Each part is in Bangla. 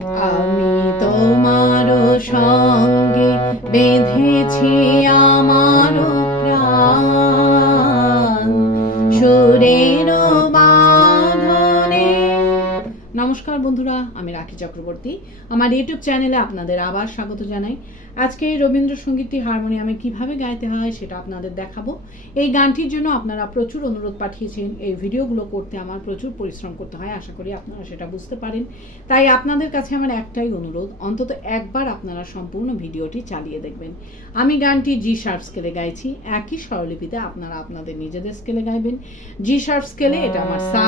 আমি তোমার সঙ্গে বেঁধেছি আমার প্রাণ সুরের বাঁধনে। নমস্কার বন্ধুরা, আমি রাখি চক্রবর্তী। আমার ইউটিউব চ্যানেলে আপনাদের আবার স্বাগত জানাই। আজকে এই রবীন্দ্রসঙ্গীতটি হারমোনিয়ামে কিভাবে গাইতে হয় সেটা আপনাদের দেখাবো। এই গানটির জন্য আপনারা প্রচুর অনুরোধ পাঠিয়েছেন। এই ভিডিওগুলো করতে আমার প্রচুর পরিশ্রম করতে হয়, আশা করি আপনারা সেটা বুঝতে পারেন। তাই আপনাদের কাছে আমার একটাই অনুরোধ, অন্তত একবার আপনারা সম্পূর্ণ ভিডিওটি চালিয়ে দেখবেন। আমি গানটি জি শার্প স্কেলে গাইছি, একই স্বরলিপিতে আপনারা আপনাদের নিজেদের স্কেলে গাইবেন। জি শার্প স্কেলে এটা আমার সা,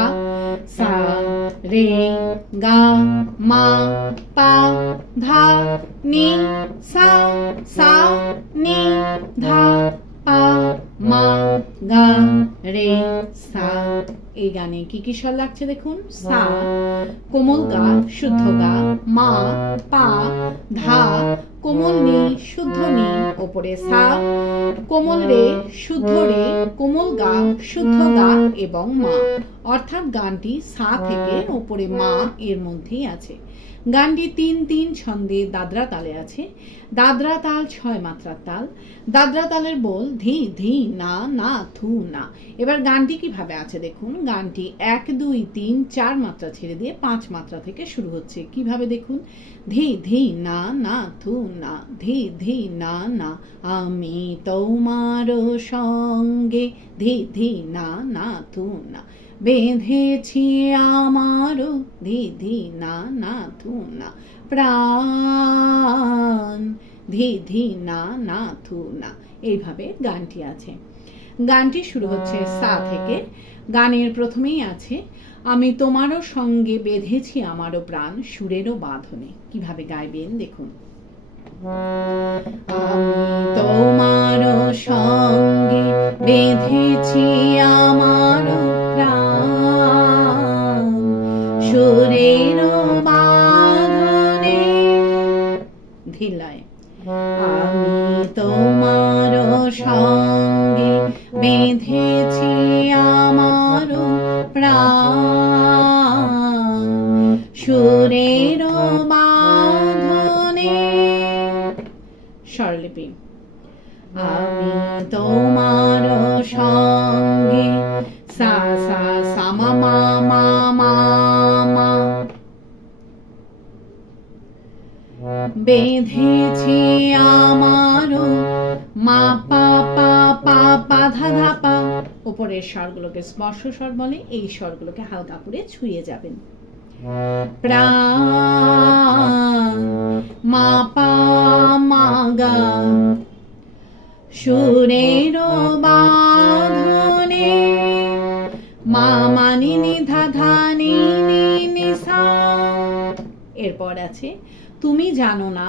সা রে গা মা পা ধা নি সা, সা নি ধা পা মা গা রে সা। এই গানে কি কি স্বর লাগছে দেখুন। সা কোমল গা শুদ্ধ গা, মা পা ধা কোমল নি শুদ্ধ নি, ওপরে সা কোমল রে শুদ্ধ রে, কোমল গা শুদ্ধ গা এবং মা। অর্থাৎ গানটি সা থেকে ওপরে মা এর মধ্যেই আছে। গানটি ৩-৩ ছন্দে দাদরা তালে আছে। দাদরা তাল ৬ মাত্রার তাল। দাদরা তালের বল ধি ধি না না থু না। এবার গানটি কিভাবে আছে দেখুন। গানটি ১ ২ ৩ ৪ মাত্রা ছেড়ে দিয়ে ৫ মাত্রা থেকে শুরু হচ্ছে। কিভাবে দেখুন। ধি ধি না না থু না, ধি ধি না না আমি তোমার সঙ্গে, ধি ধি না না থু না বেঁধেছি আমার, ধি ধি না না থু না প্রাণ, ধি ধি না না থু না। এইভাবে গানটি আছে। গানটি শুরু হচ্ছে সা থেকে। গানের প্রথমেই আছে আমি তোমারও সঙ্গে বেঁধেছি আমারও প্রাণ সুরেরও বাঁধনে। কিভাবে গাইবেন দেখুন। আমি তোমারও সঙ্গে বেঁধেছি আমারও প্রাণ সুরেরও বাঁধনে, ধিলায়। আমি তোমারও সঙ্গে বেঁধেছি আমারও প্রাণ সুরেরও বাঁধনে, স্বরলিপি। আমি তোমারও সঙ্গে সা সা সা মা মা মা মা মা বেঁধেছি আমারও মা পা পা পা পা ধা ধা পা। উপরের স্বরগুলোকে স্পর্শ স্বর বলে, এই স্বরগুলোকে হালকা করে ছুঁয়ে যাবেন। প্রাণ মা পা মা গা সুরেরও বাঁধনে, মা মা নি নি ধা ধা নি নি নি সা। এরপর আছে তুমি জানো না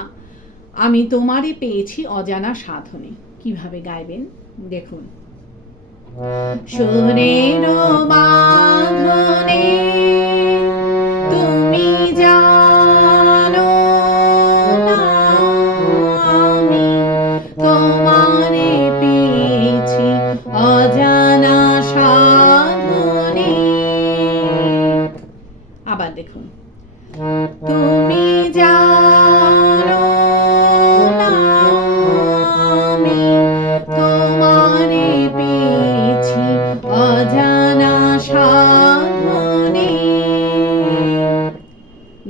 আমি তোমারই পেয়েছি অজানা সাধনে। কিভাবে গাইবেন দেখুন। সুরেরও বাঁধনে তুমি জানো না আমি তোমারে পেয়েছি অজানা সাধনে। আবার দেখুন। তুমি জানো না আমি তোমারে পেয়েছি অজানা সাধনে,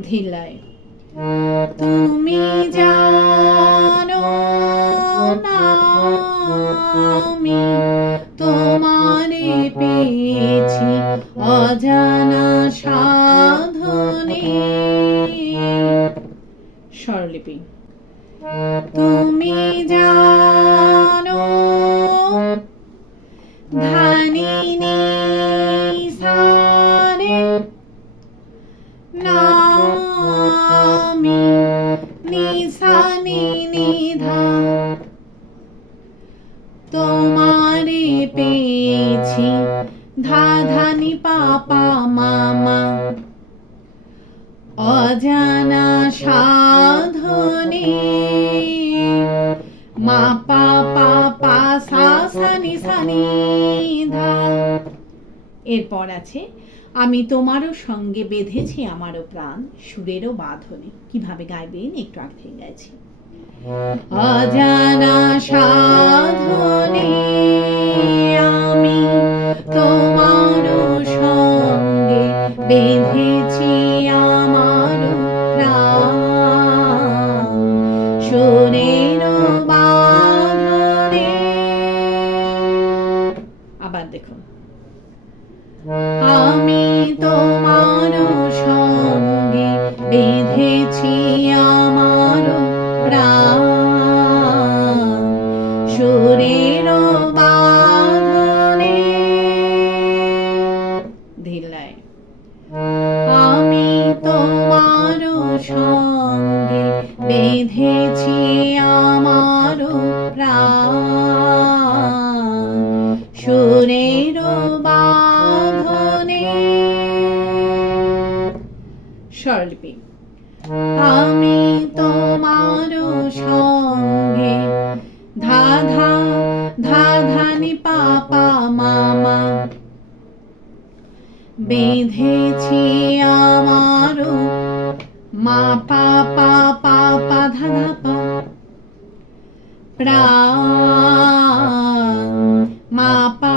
ধিলায়। তুমি জানো না আমি তোমারে পেয়েছি অজানা সাধনে, স্বরলিপি। তুমি জানো ধানি নি সা রে না আমি নি সা নি নি ধা তোমারে পেয়েছি ধা ধা নি পা পা মা মা অজানা সাধনে, মা পা পা পা সা সা নি ধা। এরপর আছে আমি তোমারও সঙ্গে বেঁধেছি আমারও প্রাণ সুরেরও বাঁধনে। কিভাবে গাইবেন একটু আগে থেকে গাইছি। অজানা সাধনে আমি তোমারও সঙ্গে বেঁধেছি আমারও প্রাণ সুরেরও বাঁধনে। আবার দেখুন, আমি তোমারও সঙ্গে বেঁধেছি আমারও প্রাণ সুরেরও বাঁধনে। ধিল্লায় আমি তোমারও সঙ্গে বেঁধেছি আমারও প্রাণ সুরেরও বাঁধনে। স্বরলিপি আমি তোমারও সঙ্গে ধা ধা ধা ধা নি পা পা মা মা বেঁধেছি আমারও মা পা পা পা পা ধা ধা পা প্রাণ মা পা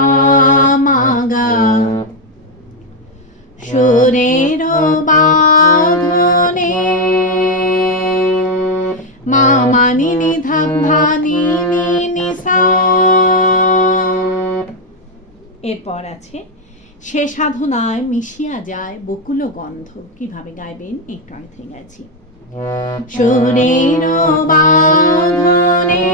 মা গা সুরেরও বাঁধনে। মা মা নি নি ধা ধা নি নি নি সা। এরপর আছে সে সাধনায় মিশিয়া যায় বকুল গন্ধ। কিভাবে গাইবেন একটু আগে থেকে গেছি। সুরেরও বাঁধনে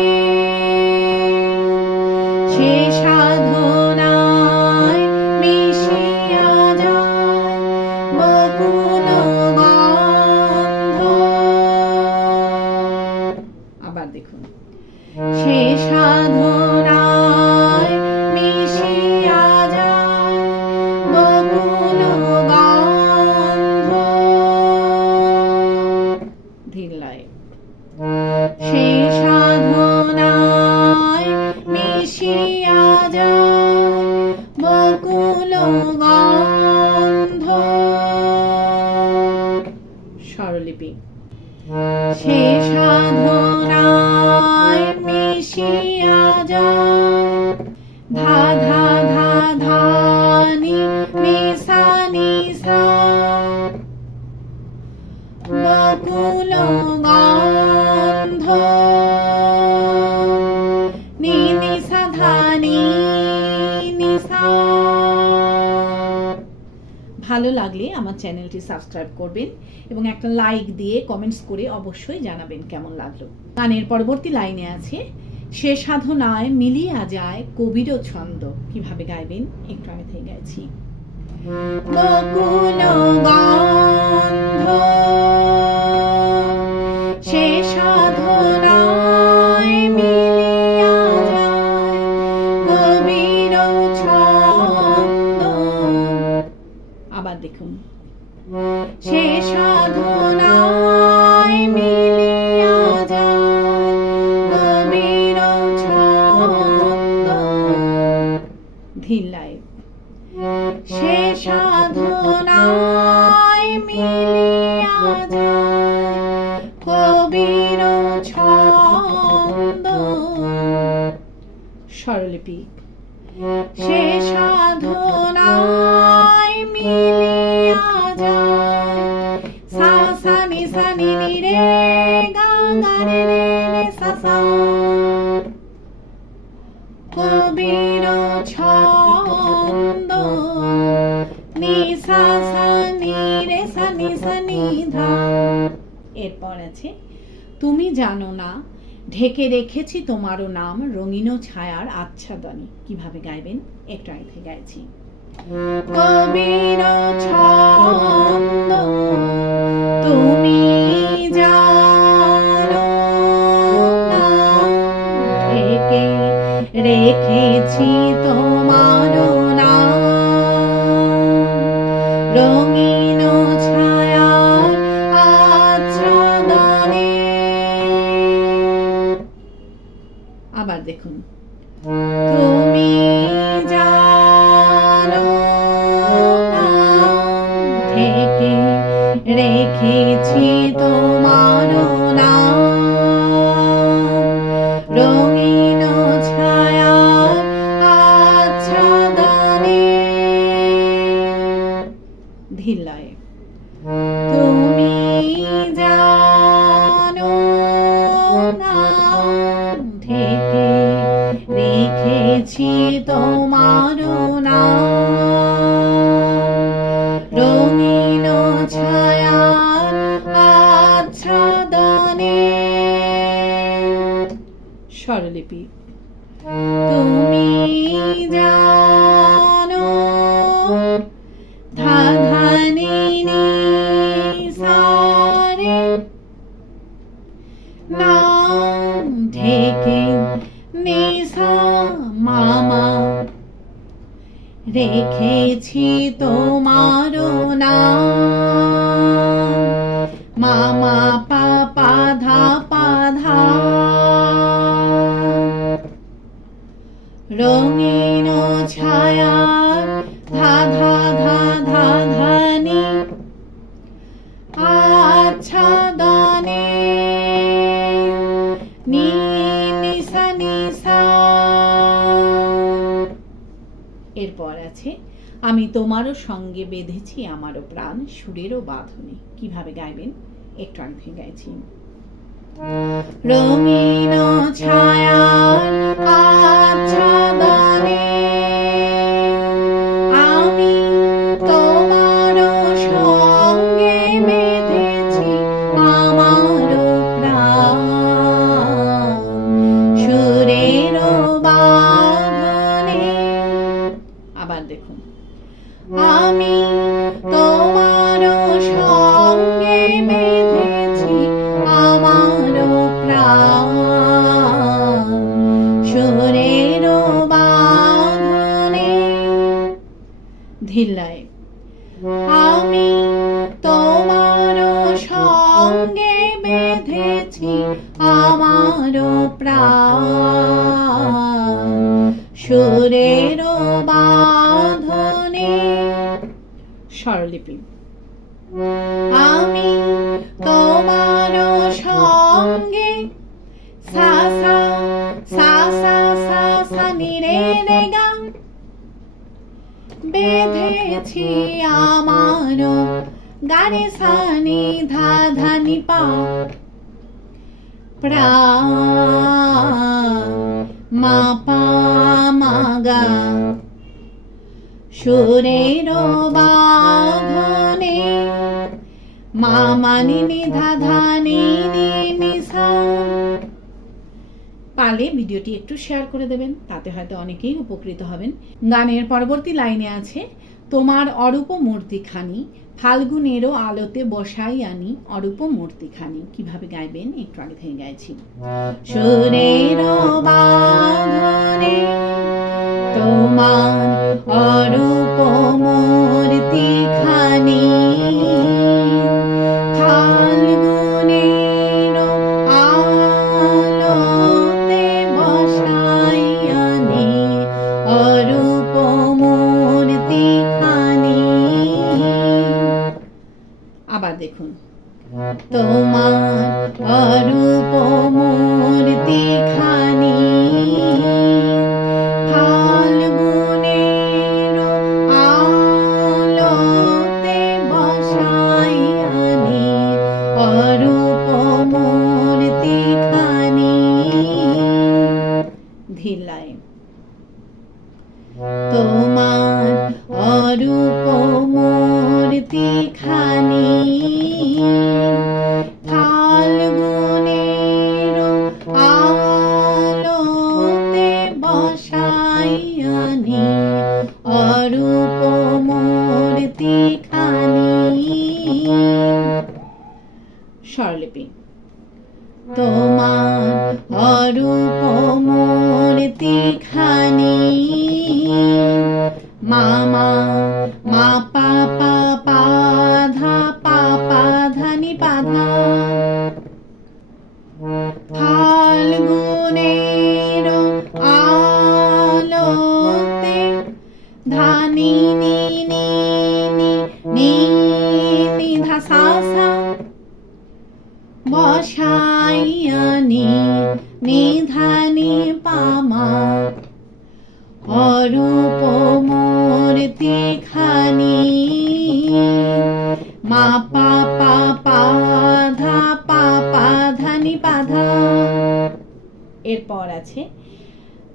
সে সাধনায় মিশিয়া যায় বকুল গন্ধ। আবার দেখুন, সে সাধনায় মিশিয়া যায় বকুল গন্ধ। ধিল্লায় সে সাধনায় মিশিয়া যায় বকুল গন্ধ। স্বরলিপি সে সাধনায় মিশিয়া যায় ধা ধা ধা ধা নি নি সা নি সা বকুল গন্ধ নি নি সা ধা নি নি সা। ভালো লাগলে আমার চ্যানেলটি সাবস্ক্রাইব করবেন এবং একটা লাইক দিয়ে কমেন্টস করে অবশ্যই জানাবেন কেমন লাগলো। গানের পরবর্তী লাইনে আছে সে সাধনায় মিলিয়া যায় কবিরও ছন্দ। কিভাবে গাইবেন একটু আগে থেকে গাইছি। বকুল গন্ধ সে সাধনায় মিলিয়া যায় কবিরও ছন্দ। আবার দেখুন, সে সাধনায় মিলিয়া যায় কবিরও ছন্দ। ধিল্লায় সে সাধনায় মিলিয়া যায় কবিরও ছন্দ। স্বরলিপি সে সাধনায় মিলিয়া যায় সা সা নি সা নি নি রে গা গা রে রে রে সা সা কবিরও ছন্দ নি সা সা নি রে সা নি সা নি ধা। এরপর আছে তুমি জানো না ঢেকে রেখেছি তোমারও নাম রঙিন ছায়ার আচ্ছাদনে। কিভাবে গাইবেন একটু আগে থেকে গাইছি। কবিরও ছন্দ তুমি জানো না ঢেকে রেখেছি তোমারও নাম রঙিন ছায়ার আচ্ছাদনে। আবার দেখুন, তুমি জানো না আচ্ছাদনে স্বরলিপি তুমি জানো ধা ধা নি নি সা রে নাম ঢেকে নিসা মামা রেখেছি তোমার নাম মামা পাপা ধা পা ধা রঙিন ছায়া ধা ধা ধা ধা ধা নি আচ্ছাদনে নি নিসা নিসা। এরপর আছে আমি তোমারও সঙ্গে বেঁধেছি আমারও প্রাণ সুরেরও বাঁধনে। কিভাবে গাইবেন একটু আগে গাইছি। রঙিন ছায়া আচ্ছাদনে আমি তোমারও সঙ্গে বেঁধেছি আমারও প্রাণ সুরেরও বাঁধনে। আবার দেখুন আমি তোমারও সঙ্গে বেঁধেছি আমারও প্রাণ সুরেরও বাঁধনে। ধিল্লায় আমি তোমারও সঙ্গে বেঁধেছি আমারও প্রাণ সুরেরও বাঁধনে। স্বরলিপি আমি তোমারও সঙ্গে সা সা সা সা সা সা নি রে রে গা বেঁধেছি আমারও গা রে সা নি ধা ধা নি পা প্রাণ মা পা মা গা সুরেরও বাঁধনে মা মা নি নি ধা ধা নি নি নি সা। পারলে ভিডিওটি একটু শেয়ার করে দেবেন, তাতে হয়তো অনেকেই উপকৃত হবেন। গানের পরবর্তী লাইনে আছে তোমার অরূপ মূর্তিখানি ফাল্গুনেরও আলোতে বসাই আনি অরূপ মূর্তিখানি। কিভাবে গাইবেন একটু আগে থেকে গাইছি। সুরেরও বাঁধনে তোমার অরূপ মূর্তিখানি ফাল্গুনেরও আলোতে বসাই আনি অরূপ মূর্তিখানি। আবার দেখুন তোমার অরূপ মূর্তিখানি ফাল্গুনেরও আলোতে বসাই আনি অরূপ মূর্তিখানি। ধিল্লায় তোমার অরূপ মূর্তিখানি ফাল্গুনেরও আলোতে বসাই আনি অরূপ মূর্তিখানি। স্বরলিপি তোমার অরূপ মূর্তিখানি মামা মা পা পা পা ধা পা পা ধা নি পা ধা ফাল্গুনেরও আলোতে ধা নি নি নি নি নি নি ধা সা সা বসাই আনি নি ধা নি পা মা অরূপ মূর্তিখানি মা পা পা পা ধা পা পা ধা নি পা ধা। এরপর আছে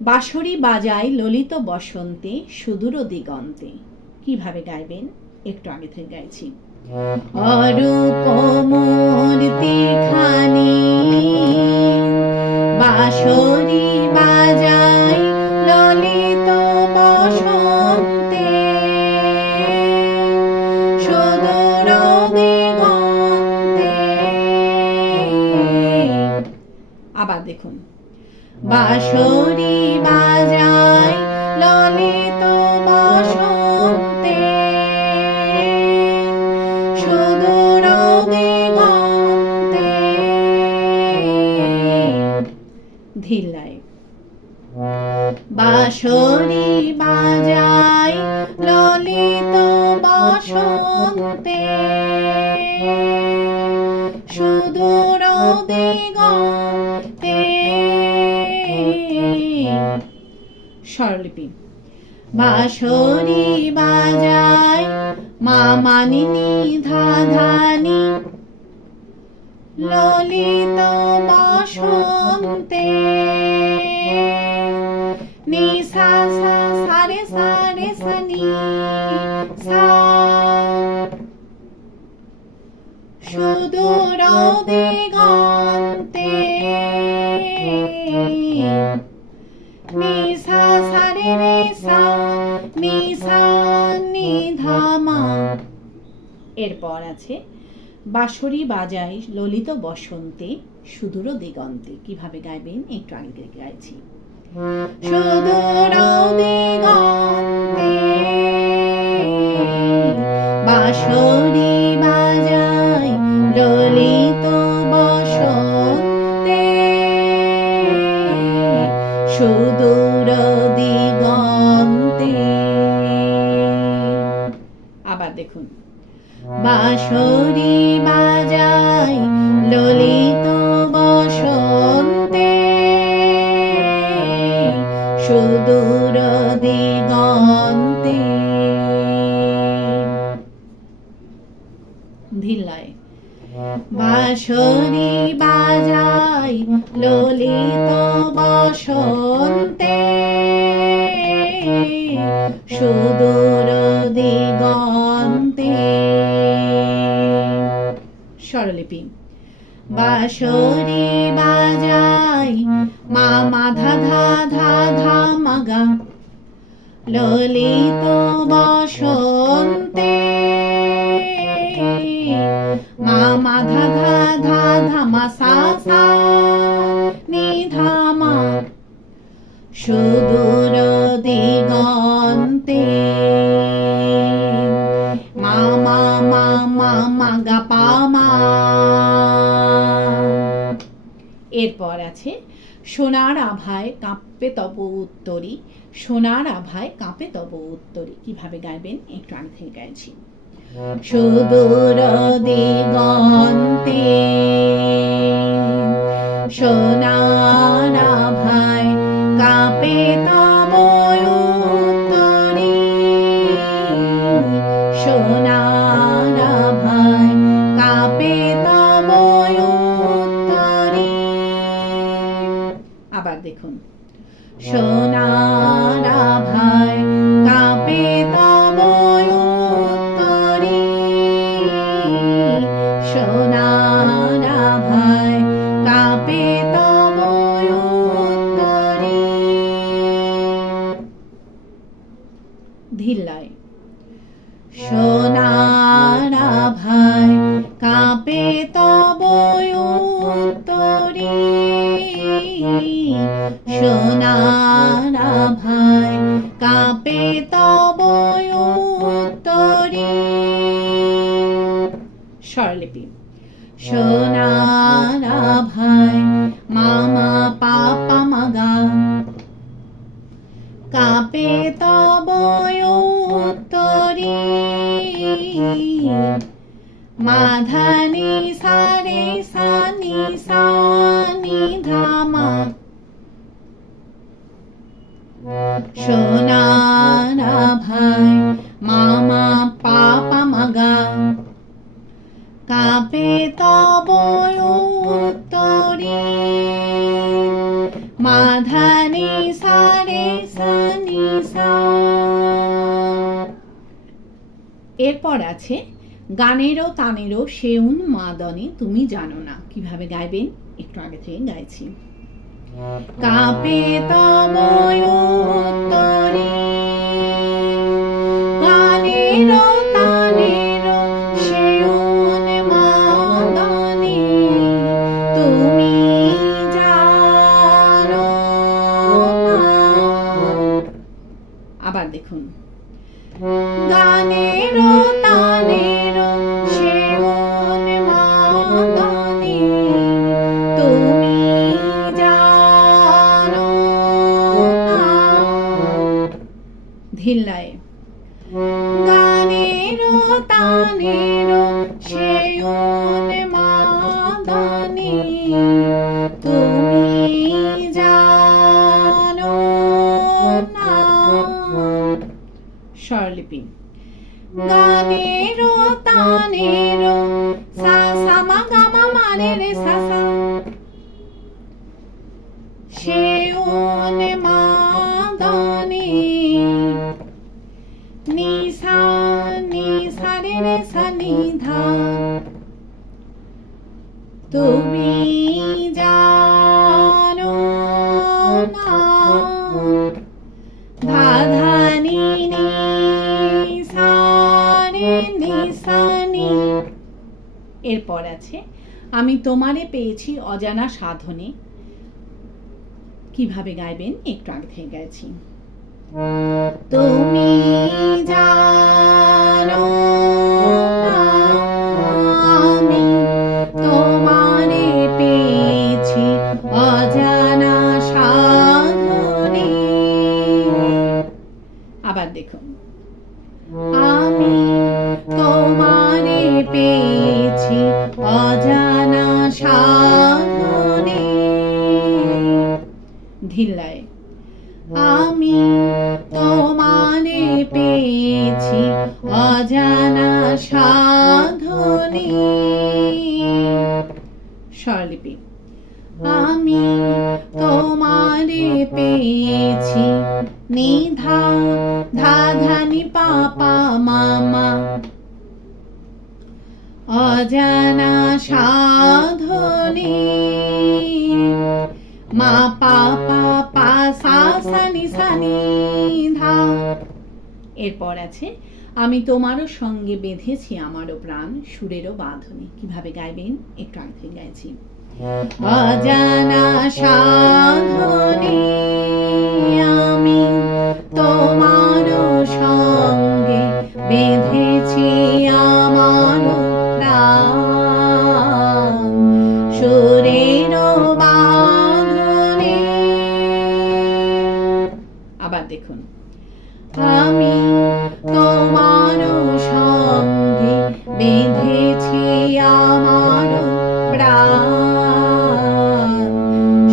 বাঁশরি বাজায় ললিত বসন্তে সুদূর দিগন্তে। কিভাবে গাইবেন একটু আগে থেকে গাইছি। অরূপ মূর্তি আবার দেখুন, বাঁশরি বাজায় ললিত বসন্তে, সুদূর দিগন্তে। ধিল্লায়, বাঁশরি বাজায় ললিত বসন্তে, সুদূর দিগন্তে। স্বরলিপি, বাঁশরি বাজায় মা মানি নি ধা ধা নি, ললিত বসন্তে, নি সা সা সা রে সা নি সা, সুদূর দিগন্তে, নি সা সা রে সা নি সা নি ধা মা। এরপর আছে বাঁশরি বাজায় ললিত বসন্তে, সুদূর দিগন্তে। কিভাবে গাইবেন একটু আগে থেকে গাইছি। সুদূর দিগন্তে, বাঁশরি বাজায় ললিত বসন্তে, সুদূর দিগন্তে। আবার দেখুন, বাঁশরি বাজায় ললিত বসন্তে, সুদূর দিগন্তে। ধিল্লায়, বাঁশরি বাজায় ললিত বসন্তে, সুদূর দিগন্তে। স্বরলিপি, বাঁশরি বাজায় মা মা ধা ধা ধা ধা মা গা, ললিত বসন্তে, মা মা ধা ধা ধা ধা মা সা সা নি ধা মা, সুদূর দিগন্তে, মা মা মা মা মা গা পা মা। এরপর আছে সোনার আভায় কাঁপে তব উত্তরী, সোনার আভায় কাঁপে তব উত্তরী। কিভাবে গাইবেন একটু আগে থেকে গাইছি। সুদূর দিগন্তে, সোনার আভায় কাঁপে তব উত্তরী, সোনার আভায় কাঁপে তব উত্তরী। আবার দেখুন, সোনার আভায় কাঁপে তব উত্তরী, সোনার আভায় কাঁপে তব উত্তরী। ধিল্লায়, সোনার আভায় কাঁপে তব উত্তরী, সোনার আভায় কাঁপে তব উত্তরী। স্বরলিপি, সোনার আভায় মা মা পা পা মা গা, কাঁপে তব উত্তরী, মা ধা নি সা রে সা নি সা নি ধা মা, সোনার আভায় মা মা পা পা মা গা, কাঁপে তব উত্তরী, মা ধা নি সা রে সা নি সা। এরপর আছে গানেরও তানেরও সে উন্মাদনে তুমি জানো না। কিভাবে গাইবেন একটু আগে থেকে গাইছি। কাঁপে তব উত্তরী, গানেরও তানেরও সে উন্মাদনে তুমি জানো দেখুন, গানের তানের সেওন মাদানি তুমি জানো না। ধিল্লায়, গানের তানের সেওন মাদানি তুমি জানো না। স্বরলিপি, গানের তানের সা সা মা গা মা মা রে রে সা সা সেওন মাদানি নি সা রে রে সা নি ধা তুমি জানো না। ধা ধা নি নি সা রে নি সা নি। এরপর আছে আমি তোমারে পেয়েছি অজানা সাধনে। কিভাবে গাইবেন একটু আগে থেকে গাইছি। তুমি জানো না আমি তোমারে পেয়েছি অজানা সাধনে। আবার দেখুন, আমি তোমারে পেয়েছি অজানা সাধনে। ধিল্লায়, আমি তোমারে পেয়েছি অজানা সাধনে। স্বরলিপি, আমি তোমারে পেয়েছি নিধা ধা ধা নি পা পা মা মা অজানা সাধনে। মা পা পা পা সা সা নি সা নি ধা। এরপর আছে আমি তোমারও সঙ্গে বেঁধেছি আমারও প্রাণ সুরেরও বাঁধনে। কিভাবে গাইবেন একটু আগে থেকে গাইছি। অজানা সাধনে আমি তোমারও সঙ্গে বেঁধেছি আমারও প্রাণ সুরেরও বাঁধনে। আবার দেখুন, আমি তোমারও সঙ্গে বেঁধেছি আমারও প্রাণ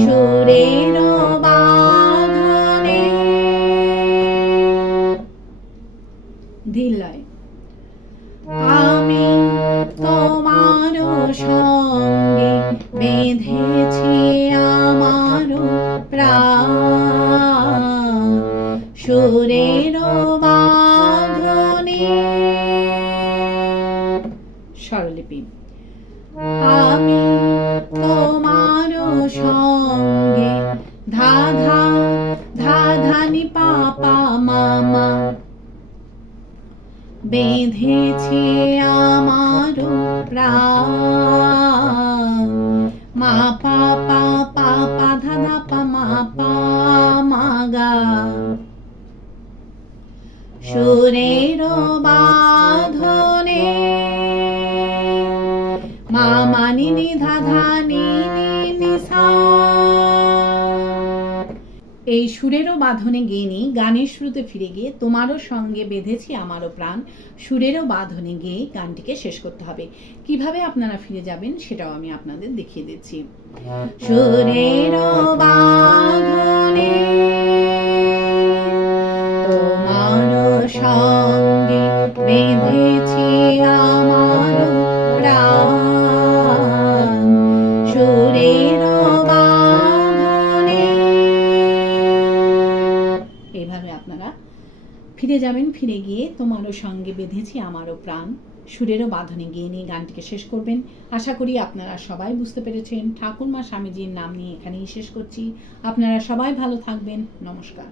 সুরেরও বাঁধনে। ধিল্লায়, আমি তোমারও সঙ্গে বেঁধেছি আমারও প্রাণ সুরেরও বাঁধনে। স্বরলিপি, আমি তোমারও সঙ্গে ধা ধা ধা ধা নি পা পা মা মা বেঁধেছি আমারও প্রাণ। মা পা পা পা পা ধা ধা পা মা পা মা গা সুরেরও বাঁধনে। মা মা নি নি ধা ধা নি নি নি সা। এই সুরেরও বাঁধনে গেয়ে নিয়ে গানের শুরুতে ফিরে গিয়ে তোমারও সঙ্গে বেঁধেছি আমারও প্রাণ সুরেরও বাঁধনে গেয়ে গানটিকে শেষ করতে হবে। কিভাবে আপনারা ফিরে যাবেন সেটাও আমি আপনাদের দেখিয়ে দিচ্ছি। সুরেরও বাঁধনে তোমারও সঙ্গে বেঁধেছি আমারও প্রাণ সুরেরও বাঁধনে। এইভাবে আপনারা ফিরে যাবেন, ফিরে গিয়ে তোমারও সঙ্গে বেঁধেছি আমারও প্রাণ সুরেরও বাঁধনে গিয়ে নিয়ে গানটিকে শেষ করবেন। আশা করি আপনারা সবাই বুঝতে পেরেছেন। ঠাকুরমা স্বামীজির নাম নিয়ে এখানেই শেষ করছি। আপনারা সবাই ভালো থাকবেন। নমস্কার।